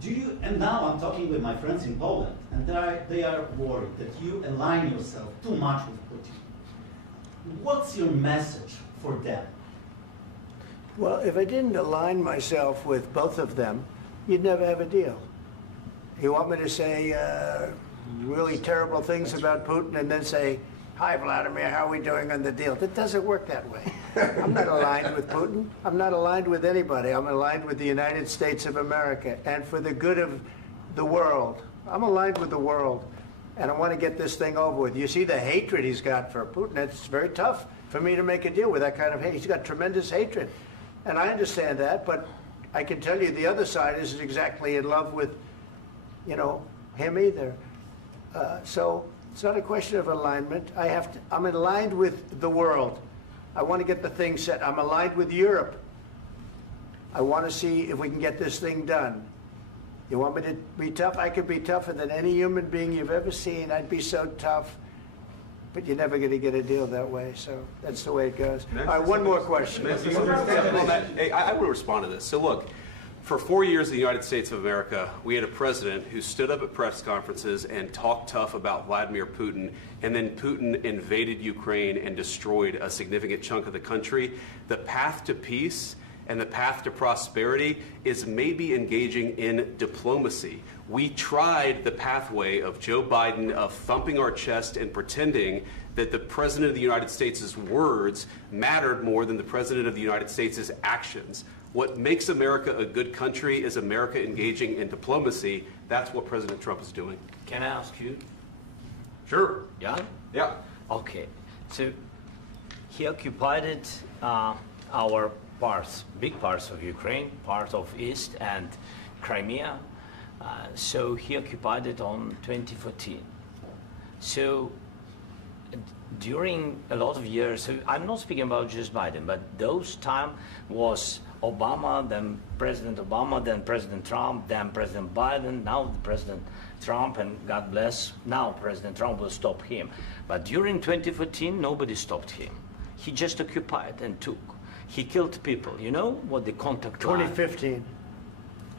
Do you, and now I'm talking with my friends in Poland, and they are worried that you align yourself too much with Putin. What's your message for them? Well, if I didn't align myself with both of them, you'd never have a deal. You want me to say really terrible things about Putin and then say, "Hi, Vladimir, how are we doing on the deal?" That doesn't work that way. I'm not aligned with Putin. I'm not aligned with anybody. I'm aligned with the United States of America. And for the good of the world, I'm aligned with the world. And I want to get this thing over with. You see the hatred he's got for Putin. It's very tough for me to make a deal with that kind of hate. He's got tremendous hatred. And I understand that, but I can tell you the other side isn't exactly in love with, you know, him either. So it's not a question of alignment. I'm aligned with the world. I want to get the thing set. I'm aligned with Europe. I want to see if we can get this thing done. You want me to be tough? I could be tougher than any human being you've ever seen. I'd be so tough. But you're never going to get a deal that way, so that's the way it goes. All right, one more question. I will respond to this. So look, for 4 years in the United States of America, we had a president who stood up at press conferences and talked tough about Vladimir Putin, and then Putin invaded Ukraine and destroyed a significant chunk of the country. The path to peace and the path to prosperity is maybe engaging in diplomacy. We tried the pathway of Joe Biden of thumping our chest and pretending that the President of the United States' words mattered more than the President of the United States' actions. What makes America a good country is America engaging in diplomacy. That's what President Trump is doing. Can I ask you? Sure. Yeah? Yeah. Okay. So he occupied our parts, big parts of Ukraine, part of East and Crimea. So he occupied it on 2014. So during a lot of years, so I'm not speaking about just Biden, but those time was Obama, then President Obama, then President Trump, then President Biden, now President Trump, and God bless, now President Trump will stop him. But during 2014, nobody stopped him. He just occupied and took. He killed people. You know what the contact 2015.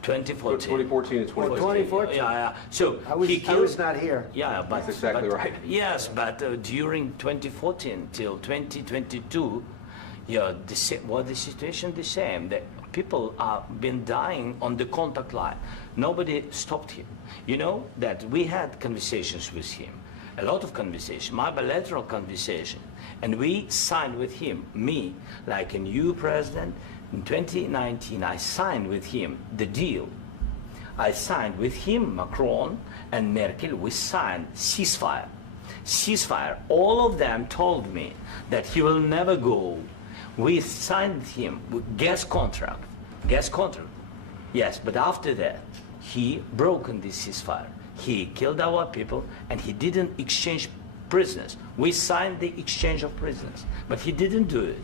2014. 2014 and 2015. 2014. Yeah. So I was not here. Yeah, but that's exactly right. Yes, but during 2014 till 2022, yeah, the situation the same. The people are been dying on the contact line. Nobody stopped him. You know that we had conversations with him, a lot of conversation, my bilateral conversation, and we signed with him, me, like a new president. In 2019, I signed with him the deal. I signed with him, Macron and Merkel, we signed ceasefire. Ceasefire. All of them told me that he will never go. We signed with him with gas contract. Gas contract. Yes, but after that, he broken this ceasefire. He killed our people and he didn't exchange prisoners. We signed the exchange of prisoners, but he didn't do it.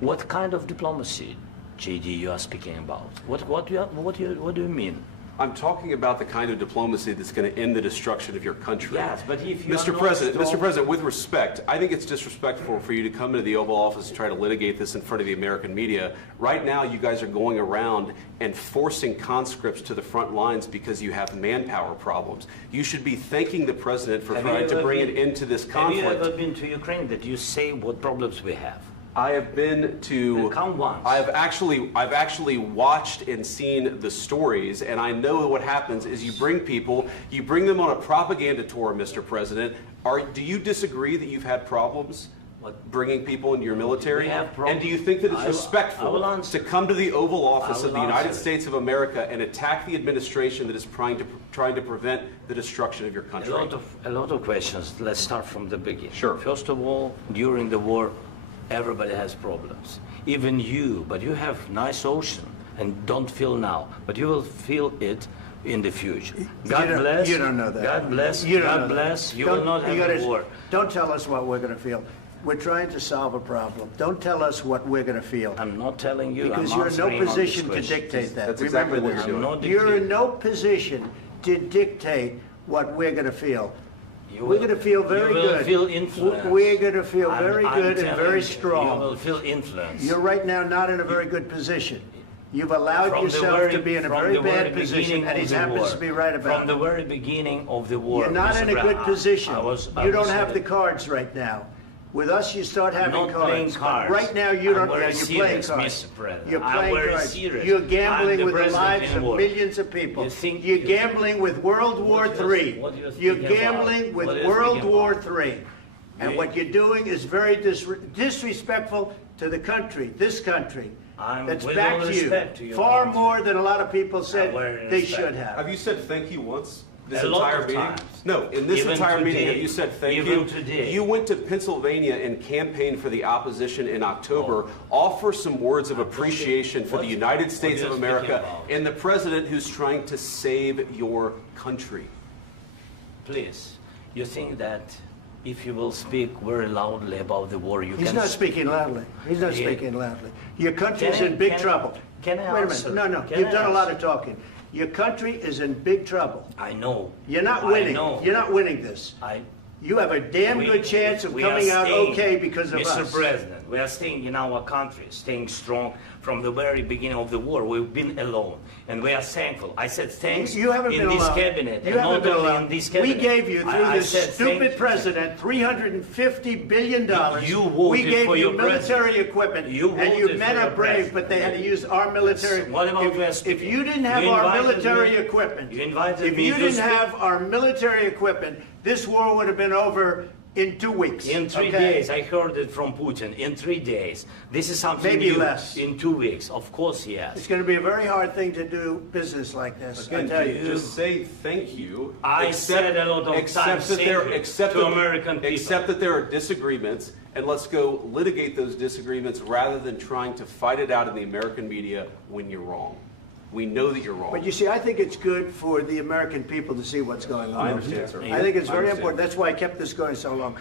What kind of diplomacy, JD, you are speaking about? What do you mean? I'm talking about the kind of diplomacy that's going to end the destruction of your country. Yes, but if you Mr. President, with respect, I think it's disrespectful for you to come into the Oval Office and try to litigate this in front of the American media. Right now, you guys are going around and forcing conscripts to the front lines because you have manpower problems. You should be thanking the President for trying to bring an end to this conflict. Have you ever been to Ukraine that you say what problems we have? I have been to. Come once. I've actually watched and seen the stories, and I know what happens is you bring them on a propaganda tour, Mr. President. Do you disagree that you've had problems bringing people into your military? And do you think that it's respectful to come to the Oval Office of the United States of America and attack the administration that is trying to prevent the destruction of your country? A lot of questions. Let's start from the beginning. Sure. First of all, during the war, everybody has problems, even you, but you have nice ocean and don't feel now, but you will feel it in the future. God bless. You don't know that. God bless. You God bless. You will not have a war. Don't tell us what we're going to feel. We're trying to solve a problem. Don't tell us what we're going to feel. I'm not telling you. Because you're in no position to dictate that. That's exactly what you're doing. You're in no position to dictate what we're going to feel. We're going to feel very good. You will feel influence. We're going to feel very good and very strong. You will feel influence. You're right now not in a very good position. You've allowed From the yourself very- to be in a from very the very bad position, beginning and he of the happens war. to be right about From the it. very beginning of the war. You're not Mr. in a Brown, good position. I You don't was have in the a- cards right now. With us, you start having not playing cards. cards. Right now, you don't. I'm very You're playing serious, cards. Mr. President. You're I'm playing very cards. serious. You're I'm gambling the with the president lives in of war. millions of people. You think You're you- gambling with World War What do you- III. what do you You're think about? gambling with What do you World think War about? III. And You- what you're doing is very disrespectful to the country, this country. I'm That's with back all to you. respect to your Far country. more than a lot of people said very they respect. should have. Have you said thank you once this A lot entire of meeting? times. No, in this Even entire meeting, today. have you said thank Even you? today. You went to Pennsylvania and campaigned for the opposition in October. Offer some words of appreciation for the United States what of are you America speaking about? and the president who's trying to save your country. Please, you think that if you will speak very loudly about the war, you He's can... not speaking loudly. He's not Yeah. speaking loudly. Your country is Can I- in big can I- trouble. can I Wait a answer? minute. No, Can you've I done a lot answer? of talking. Your country is in big trouble. I know. You're not I winning. know. You're not winning this. You have a damn good chance of we are coming out staying, okay because of Mr. us. President, we are staying in our country, staying strong from the very beginning of the war. We've been alone, and we are thankful. I said thanks You haven't in been this alone. cabinet, You and haven't not been only alone. in this We cabinet. gave you, through I this said stupid thank you. president, $350 billion. You voted we gave for you your military president. equipment, You and you voted men for are your brave, president. but they had to use our military. What about we are If speaking? you didn't have You our invited military me- equipment, you invited if me you to didn't speak. have our military equipment, this war would have been over in 2 weeks. In 3 okay? days, I heard it from Putin. In 3 days, this is something Maybe new. less. In 2 weeks, of course, yes. It's going to be a very hard thing to do business like this. I Again, tell you. just say thank you. I said a lot of except times that thank there, you except to that- American people. Except that there are disagreements, and let's go litigate those disagreements rather than trying to fight it out in the American media when you're wrong. We know that you're wrong. But you see, I think it's good for the American people to see what's going on. I understand, sir. I think it's I very understand. important. That's why I kept this going so long.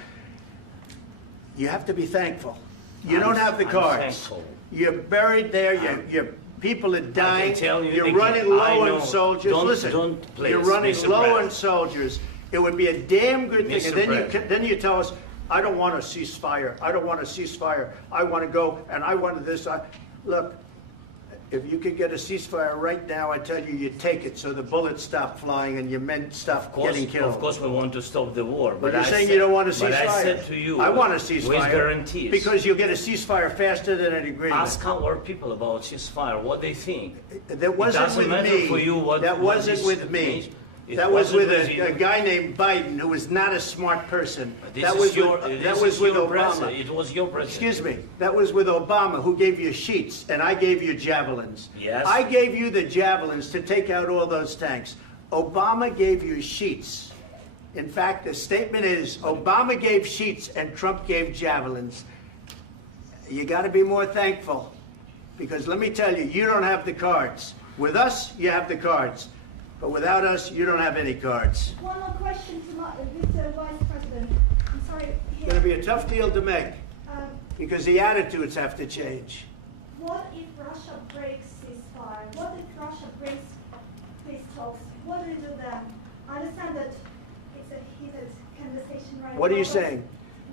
You have to be thankful. You don't have the I'm cards. thankful. You're buried there. Your people are dying. tell you You're again, running I low know. on soldiers. Don't- Listen, don't, please, you're running Mr. low on President. soldiers. It would be a damn good thing. Mr. And then President. then you tell us, I don't want a ceasefire. I don't want a ceasefire. I want to go and I want this. Look, if you could get a ceasefire right now, I tell you, you take it so the bullets stop flying and your men stop getting killed. Of course, we want to stop the war. But you're I saying said- you don't want a ceasefire. But I said to you, I want a ceasefire. with guarantees. Because you'll get a ceasefire faster than an agreement. Ask our people about ceasefire, what they think. That wasn't doesn't with matter me. for you what- That what wasn't is- with me. It That was wasn't with with you. a guy named Biden, who was not a smart person. This That is was your, with, this that was is with your Obama. president. It was your president. Excuse me. That was with Obama, who gave you sheets, and I gave you javelins. Yes. I gave you the javelins to take out all those tanks. Obama gave you sheets. In fact, the statement is Obama gave sheets and Trump gave javelins. You got to be more thankful, because let me tell you, you don't have the cards. With us, you have the cards. But without us, you don't have any cards. One more question to Mr. Vice President. I'm sorry. It's going to be a tough deal to make, Um, because the attitudes have to change. what if Russia breaks ceasefire? What if Russia breaks peace talks? What do you do then? I understand that it's a heated conversation right now. What are you but saying?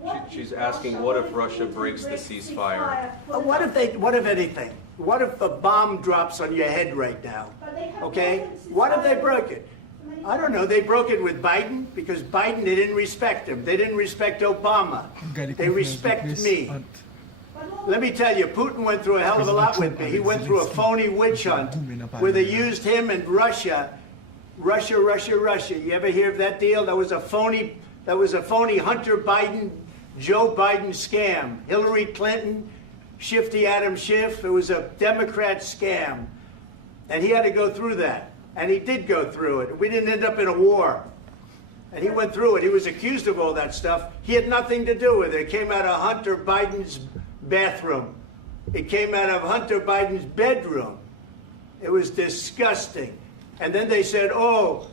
what She's if asking, what if if Russia Putin breaks the ceasefire? What if anything? What if a bomb drops on your head right now? But they have Okay? broken ceasefire What if they broke it? many I don't know. They broke it with Biden because Biden, they didn't respect him. They didn't respect Obama. They respect me. But what Let me tell you, Putin went through a hell of a lot with me. He went through a phony witch hunt where they used him and Russia. Russia. You ever hear of that deal? That was a phony Hunter Biden, Joe Biden scam. Hillary Clinton, Shifty Adam Schiff. It was a Democrat scam. And he had to go through that. And he did go through it. We didn't end up in a war. And he went through it. He was accused of all that stuff. He had nothing to do with it. It came out of Hunter Biden's bathroom. It came out of Hunter Biden's bedroom. It was disgusting. And then they said, oh,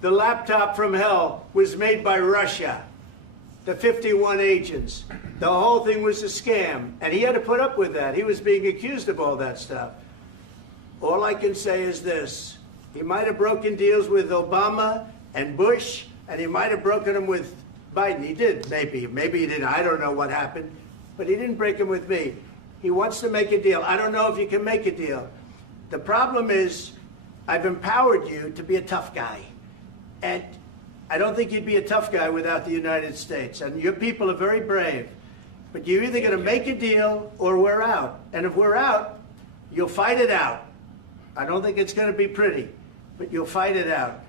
the laptop from hell was made by Russia. The 51 agents. The whole thing was a scam. And he had to put up with that. He was being accused of all that stuff. All I can say is this. He might have broken deals with Obama and Bush, and he might have broken them with Biden. He did, maybe. Maybe he didn't. I don't know what happened. But he didn't break them with me. He wants to make a deal. I don't know if you can make a deal. The problem is I've empowered you to be a tough guy. And I don't think you'd be a tough guy without the United States. And your people are very brave. But you're either going to make a deal or we're out. And if we're out, you'll fight it out. I don't think it's going to be pretty, but you'll fight it out.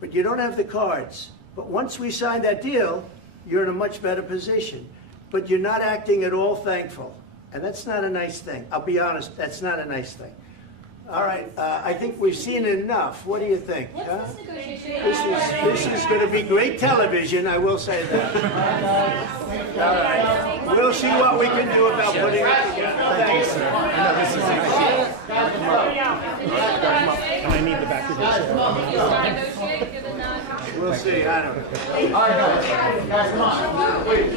But you don't have the cards. But once we sign that deal, you're in a much better position. But you're not acting at all thankful. And that's not a nice thing. I'll be honest, that's not a nice thing. All right, I think we've seen enough. What do you think? Huh? This is going to be great television, I will say that. All right. We'll see what we can do about putting it together. Thank you, sir. I know this is and I need the back of your chair. We'll see. I don't know. All right, guys, come on. Wait.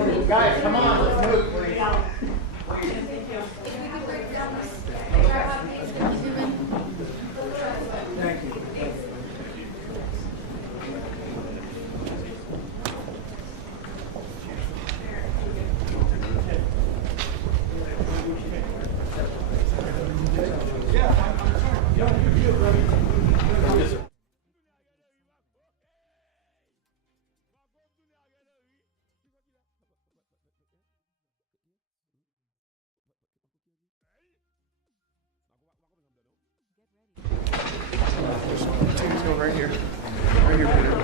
Hey, guys, come on. Let's move, please. Thank you. Let's go right here. Right here, Peter.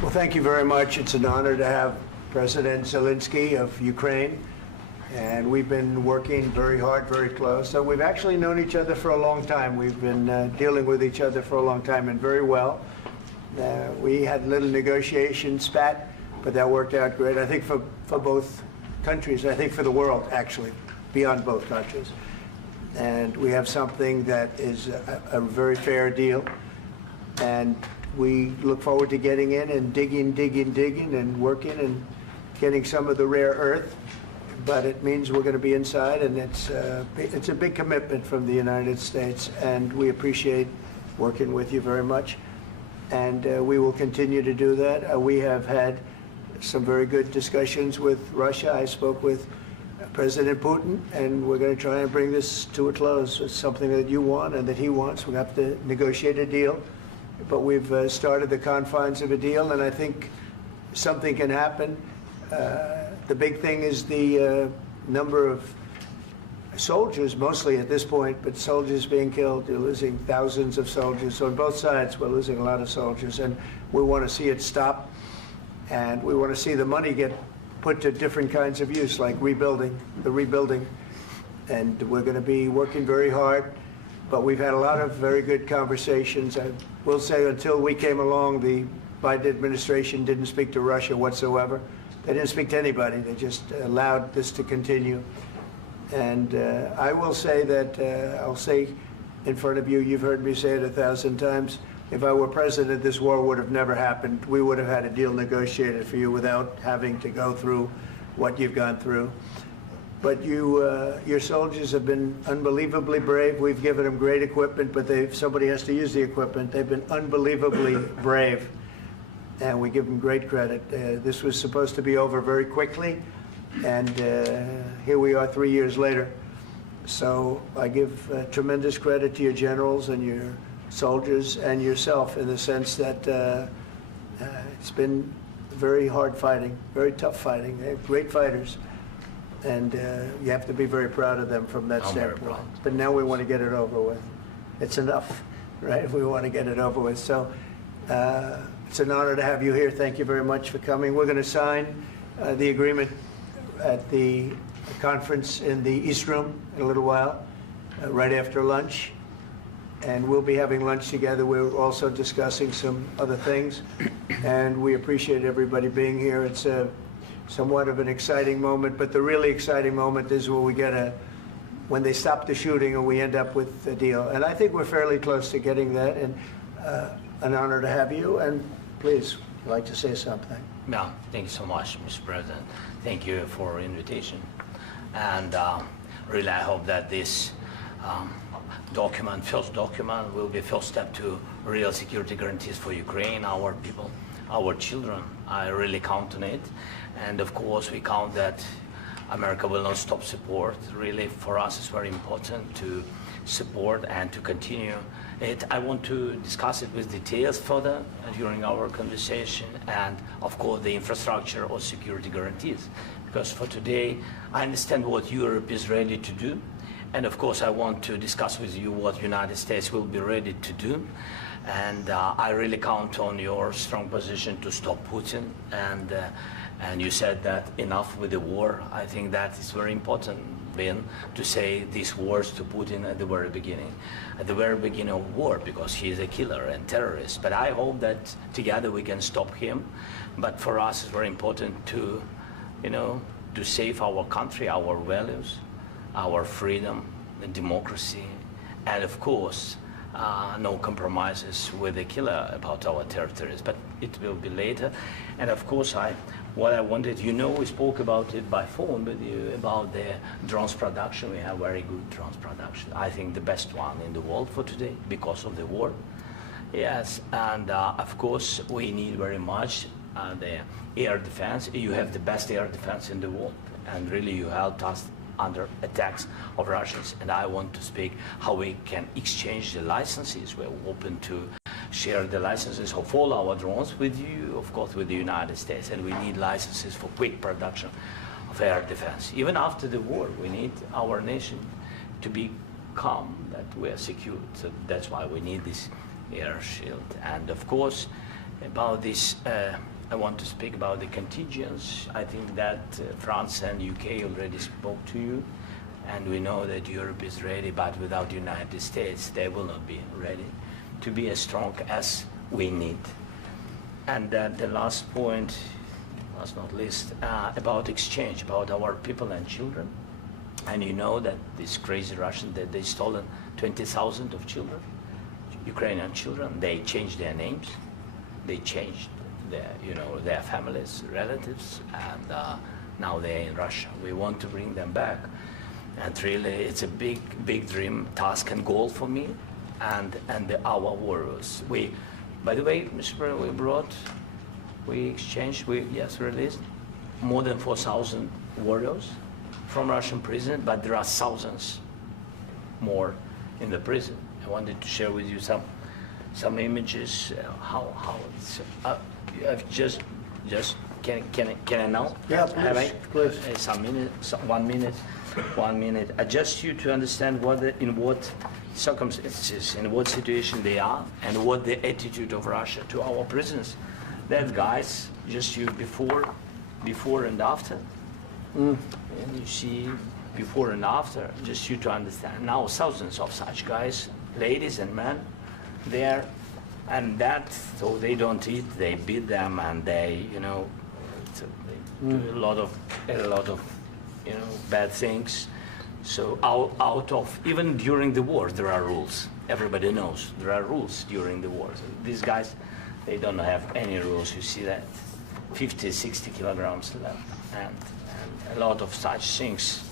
Well, thank you very much. It's an honor to have President Zelenskyy of Ukraine. And we've been working very hard, very close. So we've actually known each other for a long time. We've been dealing with each other for a long time and very well. We had a little negotiation spat, but that worked out great. I think for both countries, I think for the world, actually, beyond both countries. And we have something that is a very fair deal. And we look forward to getting in and digging and working and getting some of the rare earth. But it means we're going to be inside, and it's a big commitment from the United States, and we appreciate working with you very much. And we will continue to do that. We have had some very good discussions with Russia. I spoke with President Putin, and we're going to try and bring this to a close. It's something that you want and that he wants. We have to negotiate a deal, but we've started the confines of a deal, and I think something can happen. The big thing is the number of soldiers, mostly at this point, but soldiers being killed. You're losing thousands of soldiers. So on both sides, we're losing a lot of soldiers, and we want to see it stop. And we want to see the money get put to different kinds of use, like rebuilding. And we're going to be working very hard. But we've had a lot of very good conversations. I will say until we came along, the Biden administration didn't speak to Russia whatsoever. They didn't speak to anybody. They just allowed this to continue. And I will say that, I'll say in front of you, you've heard me say it 1,000 times, if I were president, this war would have never happened. We would have had a deal negotiated for you without having to go through what you've gone through. But your soldiers have been unbelievably brave. We've given them great equipment, but somebody has to use the equipment. They've been unbelievably brave, and we give them great credit. This was supposed to be over very quickly, and here we are 3 years later. So I give tremendous credit to your generals and your soldiers and yourself in the sense that it's been very hard fighting, very tough fighting. They're great fighters. And you have to be very proud of them from that standpoint. But now we want to get it over with. It's enough, right? We want to get it over with. So it's an honor to have you here. Thank you very much for coming. We're going to sign the agreement at the conference in the East Room in a little while, right after lunch. And we'll be having lunch together. We're also discussing some other things. And we appreciate everybody being here. It's somewhat of an exciting moment, but the really exciting moment is when we get when they stop the shooting and we end up with a deal. And I think we're fairly close to getting that, and an honor to have you. And please, you'd like to say something? Yeah, thank you so much, Mr. President. Thank you for invitation. And really, I hope that this first document, will be first step to real security guarantees for Ukraine, our people, our children. I really count on it. And of course, we count that America will not stop support. Really, for us, it's very important to support and to continue it. I want to discuss it with details further during our conversation, and of course, the infrastructure or security guarantees. Because for today, I understand what Europe is ready to do. And of course, I want to discuss with you what the United States will be ready to do. And I really count on your strong position to stop Putin. And you said that enough with the war. I think that is very important, Ben, to say these words to Putin at the very beginning of war, because he is a killer and terrorist. But I hope that together we can stop him. But for us, it's very important to, to save our country, our values, our freedom, and democracy, and of course, no compromises with the killer about our territories. But it will be later. And of course, what I wanted, we spoke about it by phone with you about the drones production. We have very good drones production. I think the best one in the world for today because of the war. Yes, and of course, we need very much the air defense. You have the best air defense in the world, and really you helped us under attacks of Russians. And I want to speak how we can exchange the licenses. We're open to share the licenses of all our drones with you, of course, with the United States. And we need licenses for quick production of air defense. Even after the war, we need our nation to be calm, that we are secure. So that's why we need this air shield. And of course, about this, I want to speak about the contingents. I think that France and UK already spoke to you, and we know that Europe is ready, but without the United States, they will not be ready to be as strong as we need. And then the last point, last not least, about exchange, about our people and children. And you know that these crazy Russians, that they stolen 20,000 of children, Ukrainian children. They changed their names, they changed their families, relatives, and now they're in Russia. We want to bring them back. And really, it's a big, big dream, task and goal for me and our warriors. By the way, Mr. President, we released more than 4,000 warriors from Russian prison, but there are thousands more in the prison. I wanted to share with you some images, how it's, can I now? Yeah, please. Please. 1 minute. Just you to understand in what circumstances, in what situation they are, and what the attitude of Russia to our prisoners. That guys, just you before and after. And you see before and after, just you to understand. Now thousands of such guys, ladies and men, there, and so they don't eat, they beat them, and they, they do a lot of bad things. So out of, even during the war, there are rules. Everybody knows there are rules during the war. So these guys, they don't have any rules. You see that 50, 60 kilograms left, and a lot of such things.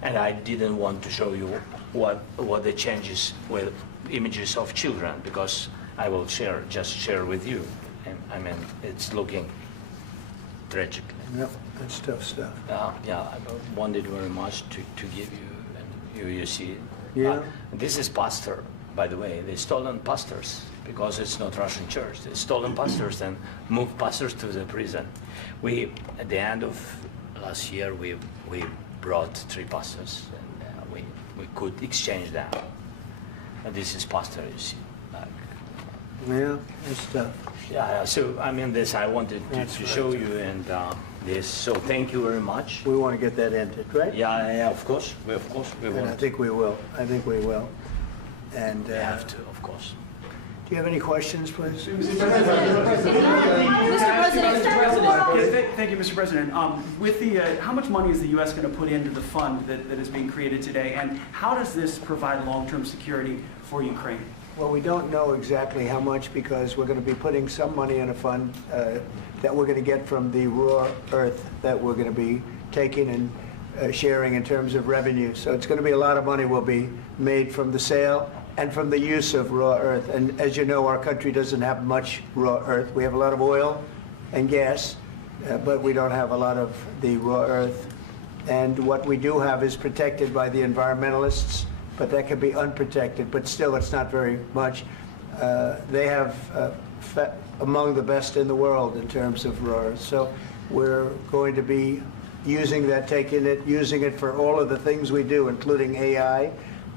And I didn't want to show you what the changes with images of children, because I will just share with you. And I mean, it's looking tragic. Yep, that's tough stuff. Yeah, I wanted very much to give you, and you see. Yeah. This is pastor, by the way. They stolen pastors because it's not Russian church. They stolen pastors and moved pastors to the prison. At the end of last year, we brought 3 pastors, and we could exchange them. And this is pastor, you see. Yeah, that's tough. Yeah, so I mean, this I wanted to show you, and this. So thank you very much. We want to get that ended, right? Yeah, of course. We And want. I think we will. And We have to, of course. do you have any questions, please? Mr. President. Thank you, Mr. President. With the, how much money is the U.S. going to put into the fund that is being created today, and how does this provide long-term security for Ukraine? Well, we don't know exactly how much because we're going to be putting some money in a fund that we're going to get from the raw earth that we're going to be taking and sharing in terms of revenue. So it's going to be a lot of money will be made from the sale and from the use of raw earth. And as you know, our country doesn't have much raw earth. We have a lot of oil and gas, but we don't have a lot of the raw earth. And what we do have is protected by the environmentalists, but that can be unprotected, but still it's not very much. They have among the best in the world in terms of raw earth. So we're going to be using that, using it for all of the things we do, including AI,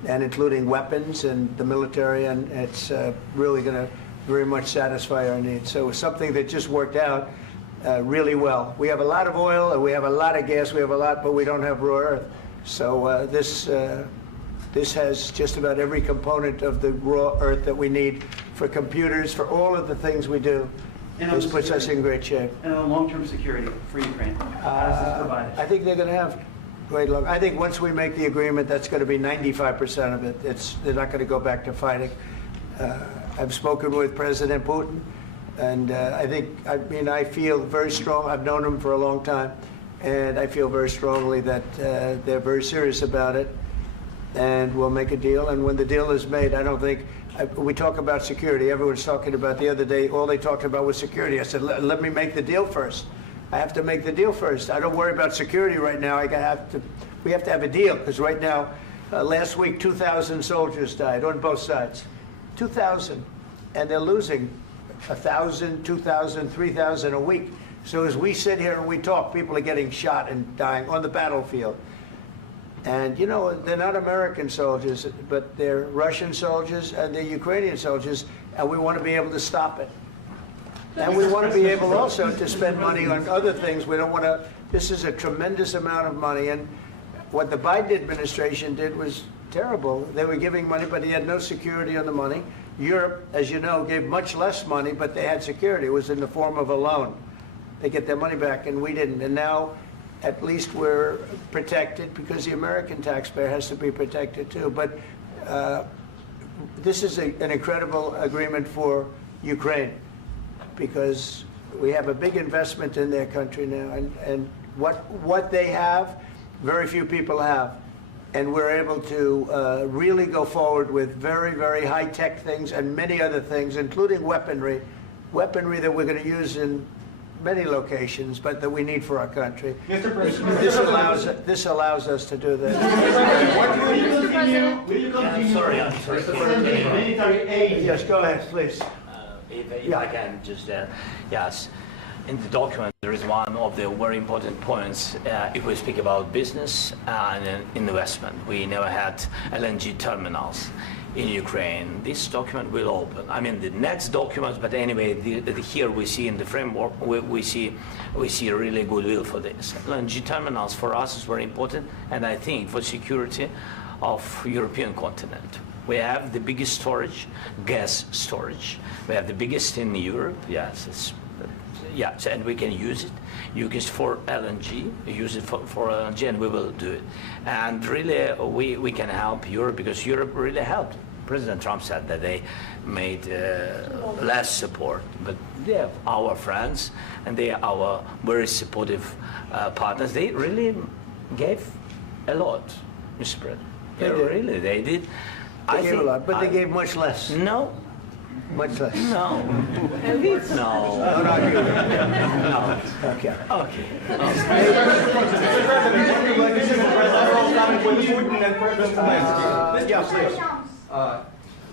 and including weapons and the military, and it's really going to very much satisfy our needs. So it's something that just worked out really well. We have a lot of oil, and we have a lot of gas, we have a lot, but we don't have raw earth. So this has just about every component of the raw earth that we need for computers, for all of the things we do. This puts us in great shape. And on long-term security for Ukraine, how does this provide it? I think they're going to have great luck. I think once we make the agreement, that's going to be 95% of it. They're not going to go back to fighting. I've spoken with President Putin, and I feel very strong. I've known him for a long time, and I feel very strongly that they're very serious about it, and we'll make a deal. And when the deal is made, I don't think, we talk about security. Everyone's talking about the other day, all they talked about was security. I said, let me make the deal first. I have to make the deal first. I don't worry about security right now. We have to have a deal, because right now, last week, 2,000 soldiers died on both sides. 2,000. And they're losing 1,000, 2,000, 3,000 a week. So as we sit here and we talk, people are getting shot and dying on the battlefield. And, you know, they're not American soldiers, but they're Russian soldiers and they're Ukrainian soldiers, and we want to be able to stop it. And we want to be able also to spend money on other things. We don't want to, this is a tremendous amount of money, and what the Biden administration did was terrible. They were giving money, but he had no security on the money. Europe, as you know, gave much less money, but they had security. It was in the form of a loan. They get their money back, and we didn't. And now, at least we're protected, because the American taxpayer has to be protected too. But this is an incredible agreement for Ukraine, because we have a big investment in their country now, and what they have, very few people have. And we're able to really go forward with very, very high-tech things and many other things, including weaponry that we're going to use in many locations, but that we need for our country. Mr. President, This allows us to do that. Will you continue sending military aid? Yes, go ahead, please. If I can just, yes. In the document, there is one of the very important points. If we speak about business and investment, we never had LNG terminals in Ukraine. This document will open. I mean, the next documents, but anyway, here we see in the framework, we see a really goodwill for this. LNG terminals for us is very important, and I think for security of European continent. We have the biggest storage, gas storage. We have the biggest in Europe. Yes, yes, and we can use it. Use it for LNG. Use it for LNG, and we will do it. And really, we can help Europe, because Europe really helped. President Trump said that they made less support, but they are our friends, and they are our very supportive partners. They really gave a lot, Mr. President. They did. They gave a lot, but they gave much less. No. Much less. No. No. No. Okay. Okay.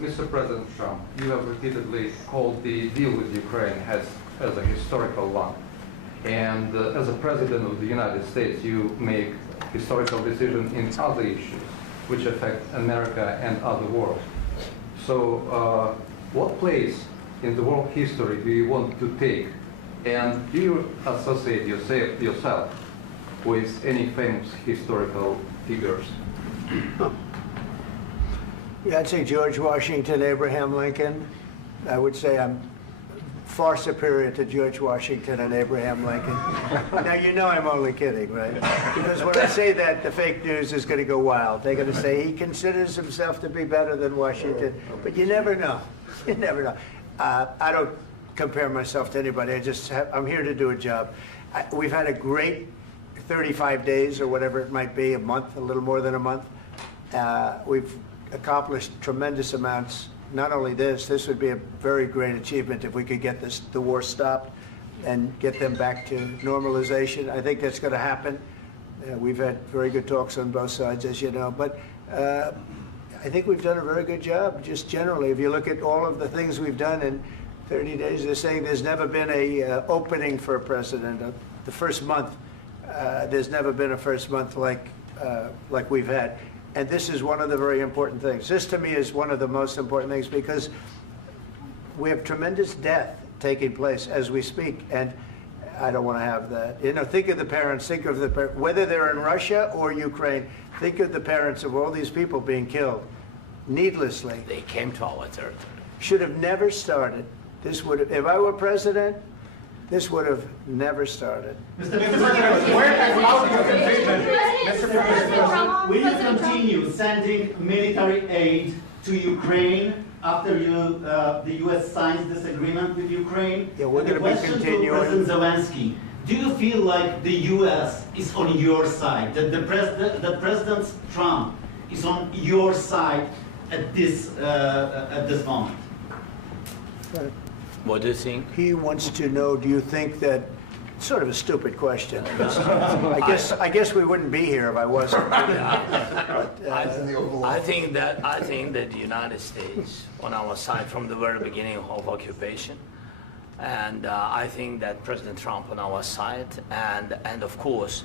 Mr. President Trump, you have repeatedly called the deal with Ukraine as a historical one. And as a President of the United States, you make historical decisions in other issues which affect America and other world. So what place in the world history do you want to take? And do you associate yourself with any famous historical figures? Yeah, I'd say George Washington, Abraham Lincoln, I would say I'm far superior to George Washington and Abraham Lincoln. Now, you know I'm only kidding, right? Because when I say that, the fake news is going to go wild. They're going to say he considers himself to be better than Washington. But you never know. You never know. I don't compare myself to anybody. I'm here to do a job. We've had a great 35 days or whatever it might be, a month, a little more than a month. We've accomplished tremendous amounts. Not only this would be a very great achievement if we could get the war stopped and get them back to normalization. I think that's going to happen. We've had very good talks on both sides, as you know. But I think we've done a very good job, just generally. If you look at all of the things we've done in 30 days, they're saying there's never been a opening for a president. The first month, there's never been a first month like we've had. And this is one of the very important things. This, to me, is one of the most important things because we have tremendous death taking place as we speak, and I don't want to have that. You know, think of the parents, whether they're in Russia or Ukraine, think of the parents of all these people being killed needlessly. They came to our territory. Should have never started. This would have, if I were president, this would have never started. Mr. President, will you continue sending military aid to Ukraine after the U.S. signs this agreement with Ukraine? Yeah, we're going to be continuing. To President Zelensky, do you feel like the U.S. is on your side, that President Trump is on your side at this moment? What do you think? He wants to know, do you think that, sort of a stupid question. I guess we wouldn't be here if I wasn't. I think that the United States on our side from the very beginning of occupation, and I think that President Trump on our side, and of course,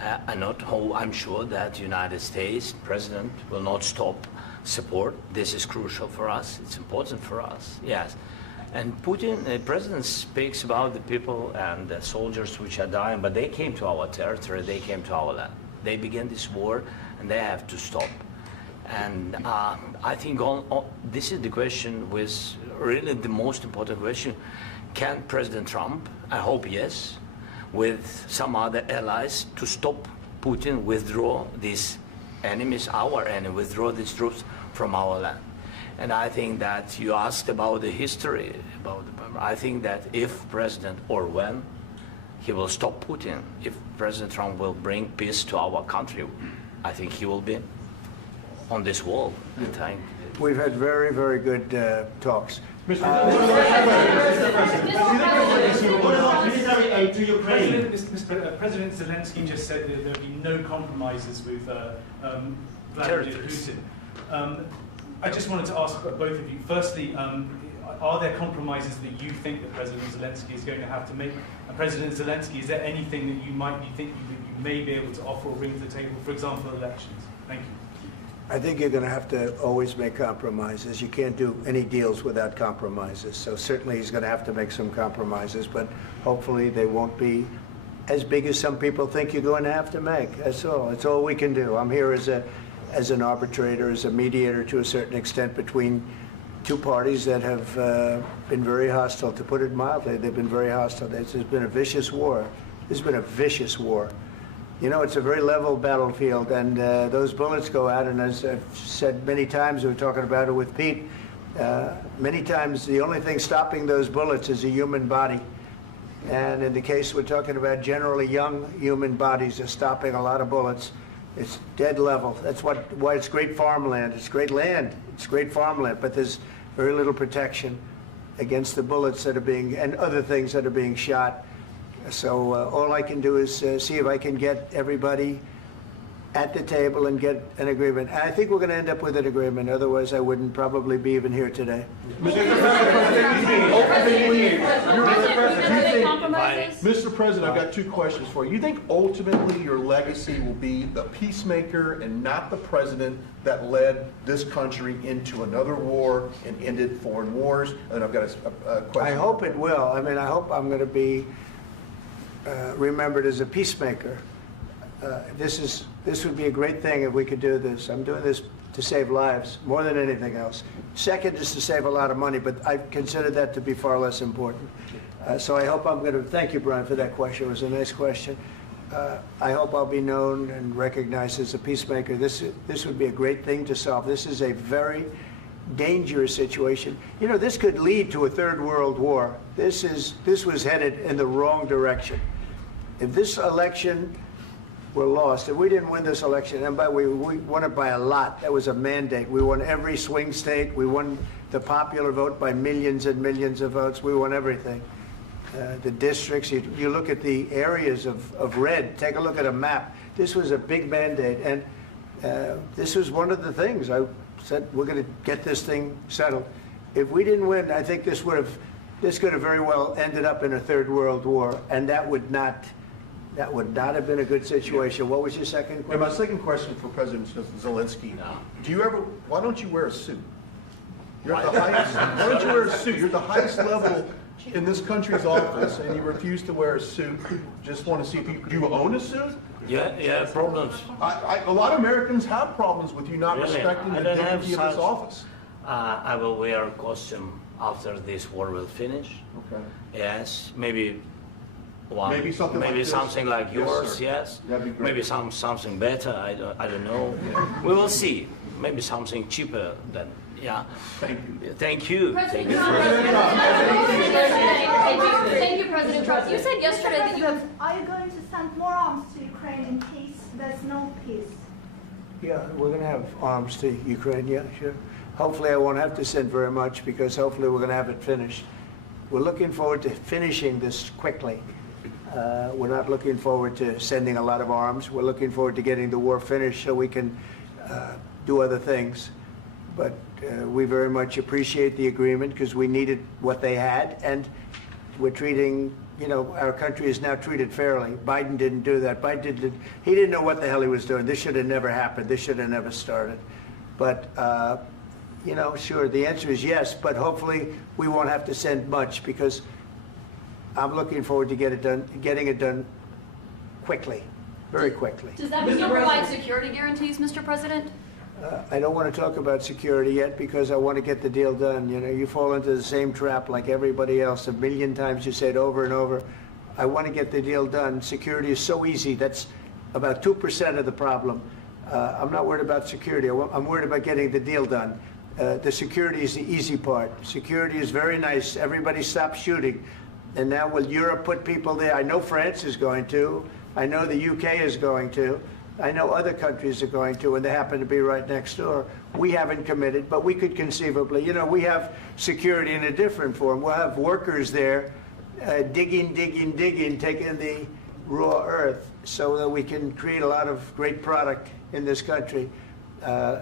I'm sure that United States President will not stop support. This is crucial for us. It's important for us. Yes. And Putin, the president speaks about the people and the soldiers which are dying, but they came to our territory, they came to our land. They began this war, and they have to stop. And I think this is the question, with really the most important question. Can President Trump, I hope yes, with some other allies, to stop Putin, withdraw these enemies, our enemy, withdraw these troops from our land? And I think that you asked about the history, I think that if President, or when, he will stop Putin, if President Trump will bring peace to our country, I think he will be on this wall. We've had very, very good talks. What about military aid to Ukraine? President Zelensky just said that there will be no compromises with Vladimir Putin. I just wanted to ask both of you, firstly, are there compromises that you think that President Zelensky is going to have to make? And President Zelensky, is there anything that you might be thinking that you may be able to offer or bring to the table, for example, elections? Thank you. I think you're going to have to always make compromises. You can't do any deals without compromises. So certainly he's going to have to make some compromises, but hopefully they won't be as big as some people think you're going to have to make. That's all. That's all we can do. I'm here as an arbitrator, as a mediator to a certain extent between two parties that have been very hostile. To put it mildly, they've been very hostile. There's been a vicious war. There's been a vicious war. You know, it's a very level battlefield, and those bullets go out, and as I've said many times, we were talking about it with Pete, many times the only thing stopping those bullets is a human body. And in the case we're talking about, generally young human bodies are stopping a lot of bullets. It's dead level. That's why it's great farmland. It's great land. It's great farmland, but there's very little protection against the bullets that are being, and other things that are being shot. So all I can do is see if I can get everybody at the table and get an agreement. And I think we're going to end up with an agreement. Otherwise, I wouldn't probably be even here today. Mr. President, I've got two questions for you. You think ultimately your legacy will be the peacemaker and not the president that led this country into another war and ended foreign wars? And I've got a question. I hope it will. I mean, I hope I'm going to be remembered as a peacemaker. This would be a great thing if we could do this. I'm doing this to save lives more than anything else. Second is to save a lot of money, but I consider that to be far less important. So I hope I'm going to, thank you, Brian, for that question. It was a nice question. I hope I'll be known and recognized as a peacemaker. This would be a great thing to solve. This is a very dangerous situation. You know, this could lead to a third world war. This was headed in the wrong direction. If this election were lost, if we didn't win this election, and by the way, we won it by a lot. That was a mandate. We won every swing state. We won the popular vote by millions and millions of votes. We won everything. The districts, you look at the areas of red, take a look at a map. This was a big mandate, and this was one of the things I said, we're going to get this thing settled. If we didn't win, I think this could have very well ended up in a third world war, and that would not have been a good situation. What was your second And question? my second question for President Zelensky, why don't you wear a suit? You're at the highest, why don't you wear a suit? You're at the highest level in this country's office, and you refuse to wear a suit. Just want to see if do you own a suit? Yeah, problems. A lot of Americans have problems with you not Really? respecting I the don't have dignity of this such- office. I will wear a costume after this war will finish. Okay. Yes, maybe one. Maybe something like this? something like Yes, yours. sir. Yes. That'd be great. Maybe something better. I don't know. We will see. Maybe something cheaper than. Yeah. Thank you. Thank you. President Thank you. Trump. Thank you, President Trump. You said yesterday that you have. Are you going to send more arms to Ukraine in peace? There's no peace. Yeah, we're going to have arms to Ukraine, yeah, sure. Hopefully I won't have to send very much, because hopefully we're going to have it finished. We're looking forward to finishing this quickly. We're not looking forward to sending a lot of arms. We're looking forward to getting the war finished so we can do other things. But we very much appreciate the agreement, because we needed what they had, and we're treating, you know, our country is now treated fairly. Biden didn't do that. He didn't know what the hell he was doing. This should have never happened. This should have never started. But, you know, sure, the answer is yes, but hopefully we won't have to send much, because I'm looking forward to getting it done quickly, very quickly. Does that mean you'll provide security guarantees, Mr. President? I don't want to talk about security yet, because I want to get the deal done. You know, you fall into the same trap like everybody else. A million times you say it over and over. I want to get the deal done. Security is so easy. That's about 2% of the problem. I'm not worried about security. I'm worried about getting the deal done. The security is the easy part. Security is very nice. Everybody stopped shooting. And now will Europe put people there? I know France is going to. I know the UK is going to. I know other countries are going to, and they happen to be right next door. We haven't committed, but we could conceivably. You know, we have security in a different form. We'll have workers there digging, taking the raw earth so that we can create a lot of great product in this country.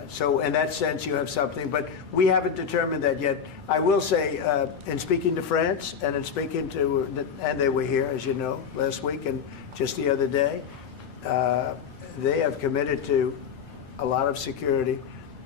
So in that sense, you have something, but we haven't determined that yet. I will say, in speaking to France and in speaking to, and they were here, as you know, last week and just the other day, they have committed to a lot of security.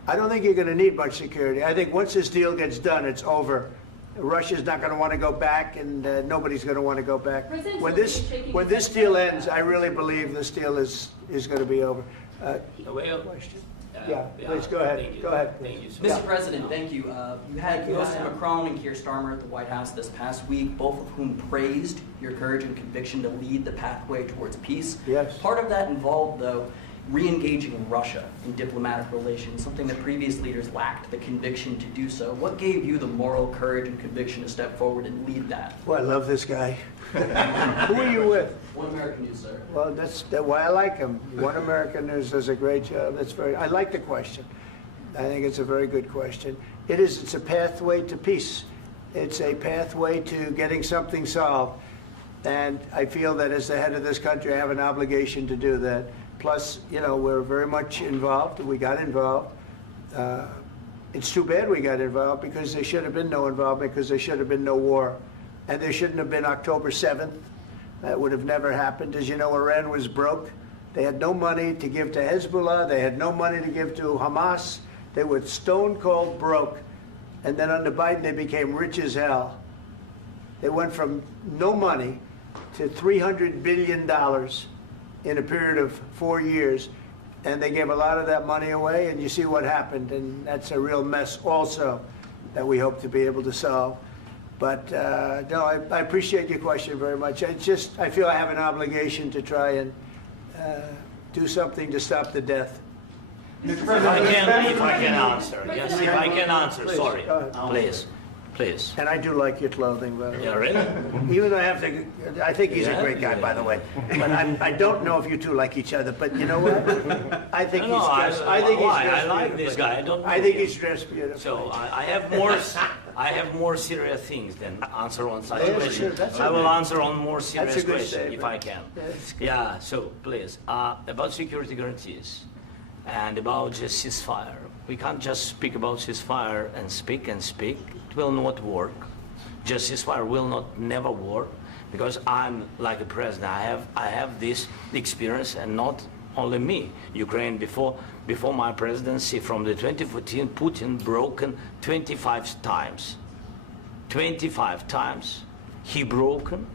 I don't think you're going to need much security. I think once this deal gets done, it's over. Russia's not going to want to go back, and nobody's going to want to go back. When this deal ends, I really believe this deal is going to be over. Question? Yeah, please go ahead. Thank you. Go ahead. Thank you, sir. Mr. President, thank you. You had hosted Macron and Keir Starmer at the White House this past week, both of whom praised your courage and conviction to lead the pathway towards peace. Yes. Part of that involved, though, re-engaging Russia in diplomatic relations, something that previous leaders lacked the conviction to do so. What gave you the moral courage and conviction to step forward and lead that? Well, I love this guy. Who are you with? One American News, sir. Well, that's why I like him. One American News does a great job. I like the question. I think it's a very good question. It's a pathway to peace. It's a pathway to getting something solved. And I feel that as the head of this country, I have an obligation to do that. Plus, you know, we're very much involved. We got involved. It's too bad we got involved, because there should have been no involvement, because there should have been no war. And there shouldn't have been October 7th. That would have never happened. As you know, Iran was broke. They had no money to give to Hezbollah. They had no money to give to Hamas. They were stone cold broke. And then under Biden, they became rich as hell. They went from no money to $300 billion in a period of 4 years. and they gave a lot of that money away, and you see what happened, and that's a real mess also that we hope to be able to solve. But no, I appreciate your question very much. It's just, I feel I have an obligation to try and do something to stop the death. If I can answer, yes, if I can answer, Please, sorry, go ahead. please. And I do like your clothing, by the way. Yeah, really? Even though I have to, I think he's a Yeah? great guy, by the way. But I don't know if you two like each other, but you know what? I think No, he's no, dressed, I think he's why? dressed I like beautifully. this guy. I don't know I think him. he's dressed beautifully. So I have more serious things than answer on such Yeah, questions. sure, that's I will okay. answer on more serious That's a good questions if I statement. can. Yeah, that's good. Yeah, so please, about security guarantees and about just ceasefire. We can't just speak about ceasefire and speak and speak. It will not work. Just ceasefire will not never work because I'm like a president. I have this experience, and not only me. Ukraine before my presidency, from the 2014, Putin broken 25 times. 25 times he broken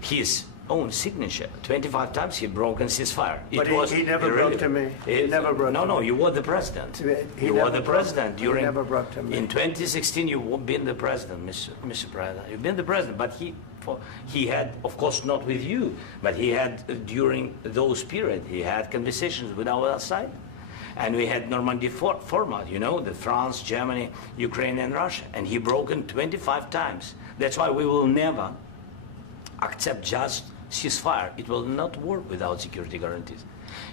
his own signature. 25 times he broken ceasefire. But he never broke to me. He never broke to No, me. you were the president. He You were never the broke- president he during. never broke to me. In 2016, you've been the president, Mr. President. You've been the president, but he had, of course, not with you, but he had during those periods. He had conversations with our side, and we had Normandy format. You know, the France, Germany, Ukraine, and Russia, and he broken 25 times. That's why we will never accept just ceasefire. It will not work without security guarantees.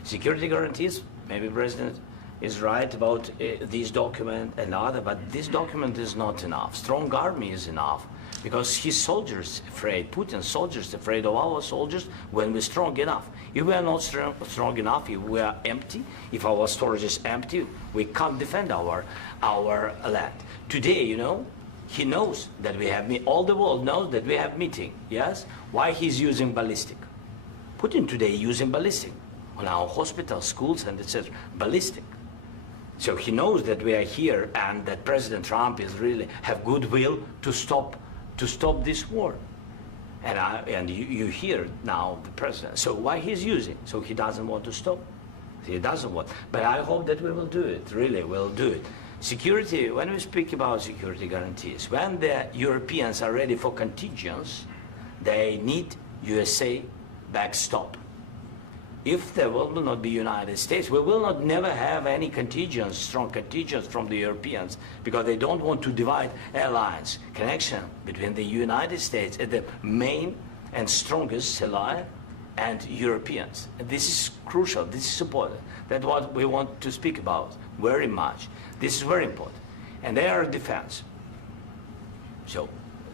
Security guarantees, maybe President is right about this document and other, but this document is not enough. Strong army is enough because his soldiers afraid, Putin's soldiers afraid of our soldiers when we're strong enough. If we are not strong enough, if we are empty, if our storage is empty, we can't defend our land. Today, you know, he knows that we have, all the world knows that we have meeting, yes? Why he's using ballistic? Putin today using ballistic on our hospitals, schools, and etc. Ballistic. So he knows that we are here and that President Trump is really have goodwill to stop this war. And you hear now the president. So why he's using? So he doesn't want to stop. He doesn't want. But I hope that we will do it. Really, we'll do it. Security, when we speak about security guarantees, when the Europeans are ready for contingents, they need USA backstop. If there will not be United States, we will not never have any contingents, strong contingents from the Europeans, because they don't want to divide alliance, connection between the United States as the main and strongest ally and Europeans. And this is crucial, this is important. That's what we want to speak about very much. This is very important. And air defense. So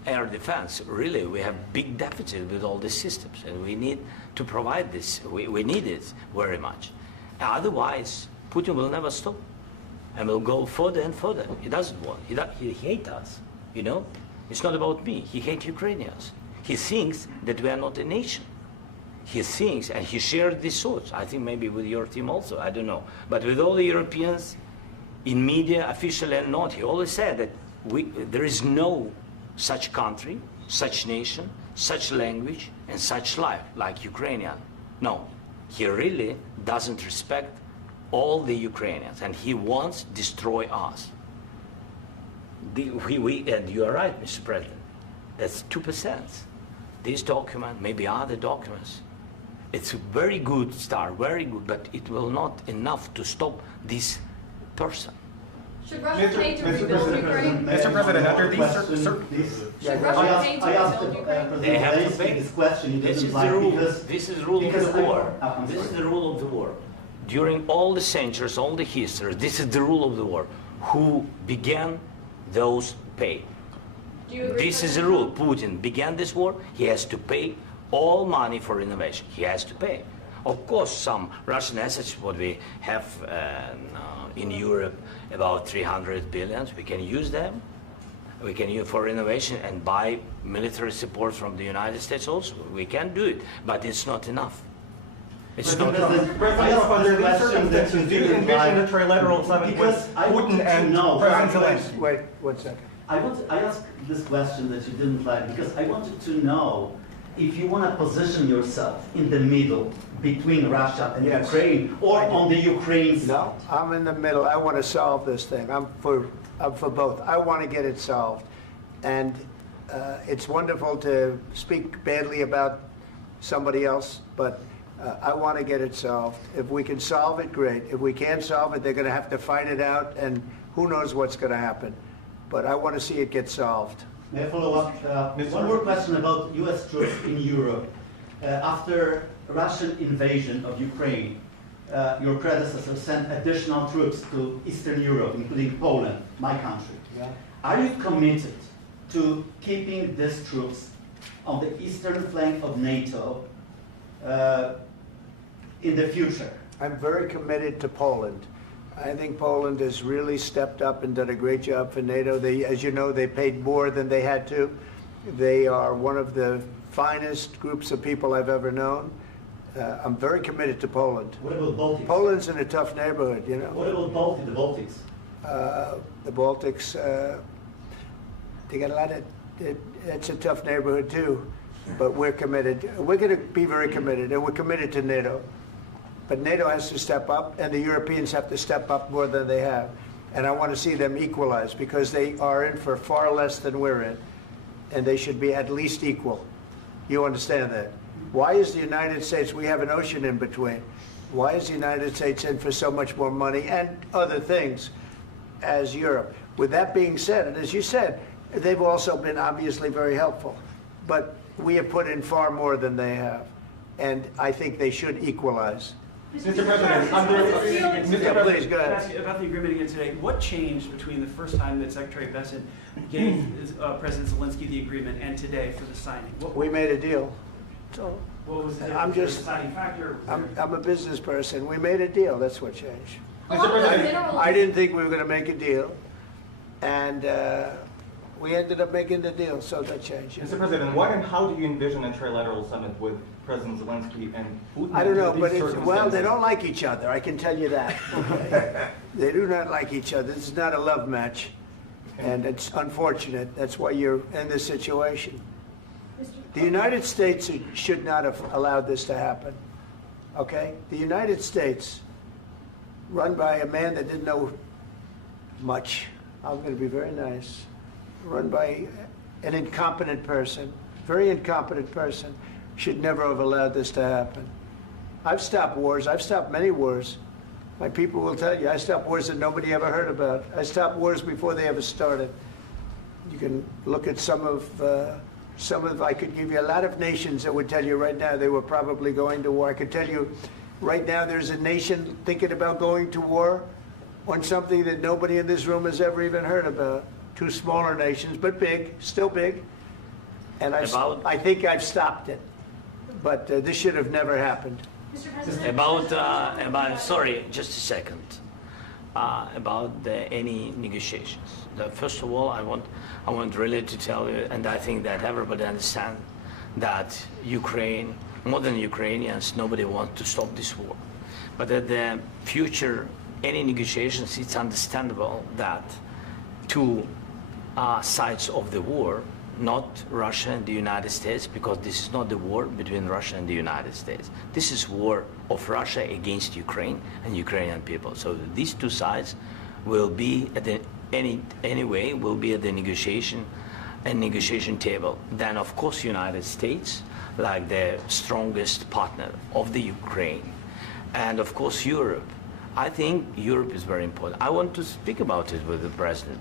air defense, really, we have big deficit with all these systems, and we need to provide this. We need it very much. Otherwise, Putin will never stop, and will go further and further. He doesn't want. He hates us, you know? It's not about me. He hates Ukrainians. He thinks that we are not a nation. He thinks, and he shared these thoughts, I think maybe with your team also, I don't know. But with all the Europeans, in media, officially and not, he always said that there is no such country, such nation, such language, and such life like Ukrainian. No, he really doesn't respect all the Ukrainians, and he wants to destroy us. And you are right, Mr. President, that's 2%. This document, maybe other documents, it's a very good start, very good, but it will not enough to stop this person. Should Russia pay to rebuild Ukraine? Mr. President, under these Should Russia pay to rebuild Ukraine? They have to pay. This question you This didn't is like the rule. because This is the rule of because the I- war. I'm This is sorry. the rule of the war. During all the centuries, all the history, this is the rule of the war. Who began, those pay. Do you agree, This is the President rule. Putin began this war. He has to pay all money for innovation. He has to pay. Of course, some Russian assets, what we have in Europe, about 300 billion, we can use them. We can use for innovation and buy military support from the United States also. We can do it, but it's not enough. It's not enough. Under these circumstances, do you envision a trilateral summit with Because I want Putin to and know. President Zelenskyy? Wait 1 second. I asked this question that you didn't like because I wanted to know if you want to position yourself in the middle between Russia and Yes. Ukraine, or on the Ukraine side. No, I'm in the middle. I want to solve this thing. I'm for both. I want to get it solved. And it's wonderful to speak badly about somebody else, but I want to get it solved. If we can solve it, great. If we can't solve it, they're going to have to fight it out, and who knows what's going to happen. But I want to see it get solved. May I follow up? One more question about U.S. troops in Europe. After Russian invasion of Ukraine, your predecessor sent additional troops to Eastern Europe, including Poland, my country. Yeah. Are you committed to keeping these troops on the eastern flank of NATO in the future? I'm very committed to Poland. I think Poland has really stepped up and done a great job for NATO. They, as you know, they paid more than they had to. They are one of the finest groups of people I've ever known. I'm very committed to Poland. What about Baltics? Poland's in a tough neighborhood, you know. What about the Baltics? The Baltics, they got a lot of, it's a tough neighborhood too, but we're committed. We're going to be very committed, and we're committed to NATO. But NATO has to step up, and the Europeans have to step up more than they have. And I want to see them equalize, because they are in for far less than we're in, and they should be at least equal. You understand that? Why is the United States, we have an ocean in between, why is the United States in for so much more money and other things as Europe? With that being said, and as you said, they've also been obviously very helpful, but we have put in far more than they have, and I think they should equalize. Mr. President, Yeah, please, go Can I ahead. ask you about the agreement again today? What changed between the first time that Secretary Bessent gave President Zelensky the agreement and today for the signing? We made a deal. So What was the I'm just- deciding factor? I'm a business person. We made a deal. That's what changed. Along with the minerals. I didn't think we were going to make a deal, and we ended up making the deal, so that changed. Mr. President, what and how do you envision a trilateral summit with President Zelensky and Putin? I don't know, under but these well, they circumstances? don't like each other. I can tell you that. Okay? They do not like each other. This is not a love match, and it's unfortunate. That's why you're in this situation. The United States should not have allowed this to happen. Okay? The United States, run by a man that didn't know much. I'm going to be very nice. Run by an incompetent person, very incompetent person, should never have allowed this to happen. I've stopped wars. I've stopped many wars. My people will tell you, I stopped wars that nobody ever heard about. I stopped wars before they ever started. You can look at some of, I could give you a lot of nations that would tell you right now they were probably going to war. I could tell you right now there's a nation thinking about going to war on something that nobody in this room has ever even heard about. Two smaller nations, but big, still big. And I think I've stopped it. But this should have never happened. Mr. President, About sorry, just a second. About any negotiations. First of all, I want really to tell you, and I think that everybody understands that Ukraine, more than Ukrainians, nobody wants to stop this war. But at the future, any negotiations, it's understandable that two sides of the war, not Russia and the United States, because this is not the war between Russia and the United States. This is war of Russia against Ukraine and Ukrainian people. So these two sides will be at the anyway will be at the negotiation table. Then of course United States, like the strongest partner of the Ukraine, and of course Europe. I think Europe is very important. I want to speak about it with the president.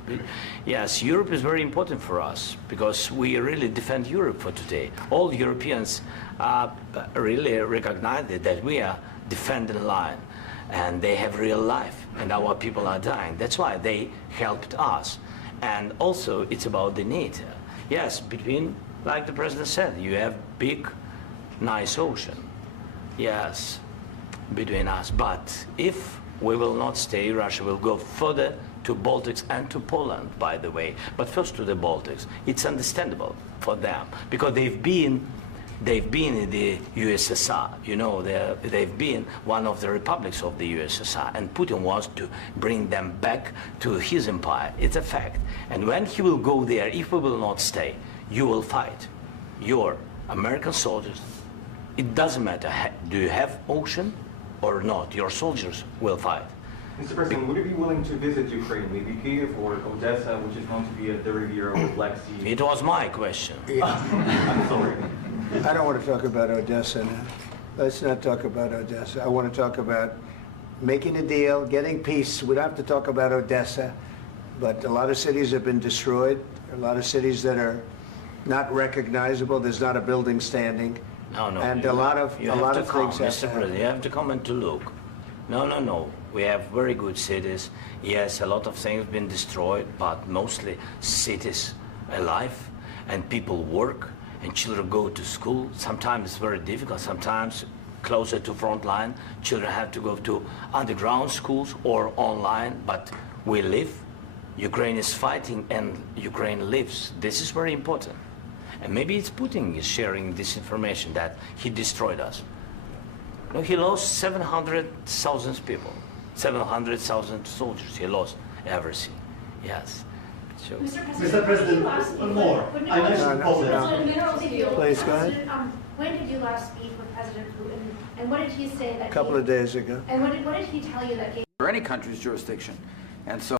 Yes, Europe is very important for us because we really defend Europe for today. All Europeans really recognize that we are defending the line, and they have real life, and our people are dying. That's why they helped us. And also, it's about the NATO. Yes, between, like the president said, you have big, nice ocean. Yes, between us. But if we will not stay, Russia will go further to Baltics and to Poland, by the way. But first to the Baltics. It's understandable for them because they've been in the USSR. You know, they've been one of the republics of the USSR, and Putin wants to bring them back to his empire. It's a fact. And when he will go there, if we will not stay, you will fight your American soldiers, it doesn't matter, do you have ocean or not, your soldiers will fight. Mr. President, would you be willing to visit Ukraine, maybe Kyiv or Odessa, which is known to be at the riviera of the Black Sea? It was my question. I'm sorry. I don't want to talk about Odessa now. Let's not talk about Odessa. I want to talk about making a deal, getting peace. We don't have to talk about Odessa, but a lot of cities have been destroyed. A lot of cities that are not recognizable. There's not a building standing. No, And a lot of things have Mr. to President, happen. you have to come and to look. No. We have very good cities. Yes, a lot of things have been destroyed, but mostly cities alive, and people work, and children go to school. Sometimes it's very difficult. Sometimes closer to front line, children have to go to underground schools or online, but we live. Ukraine is fighting, and Ukraine lives. This is very important. And maybe it's Putin is sharing this information that he destroyed us. No, he lost 700,000 people, 700,000 soldiers. He lost everything. Yes. So, Mr. President, one more. I mentioned Poland. Please, go ahead. When did you last speak with President Putin, and what did he say that? A couple of days ago. And what did he tell you that gave? Or any country's jurisdiction, and so.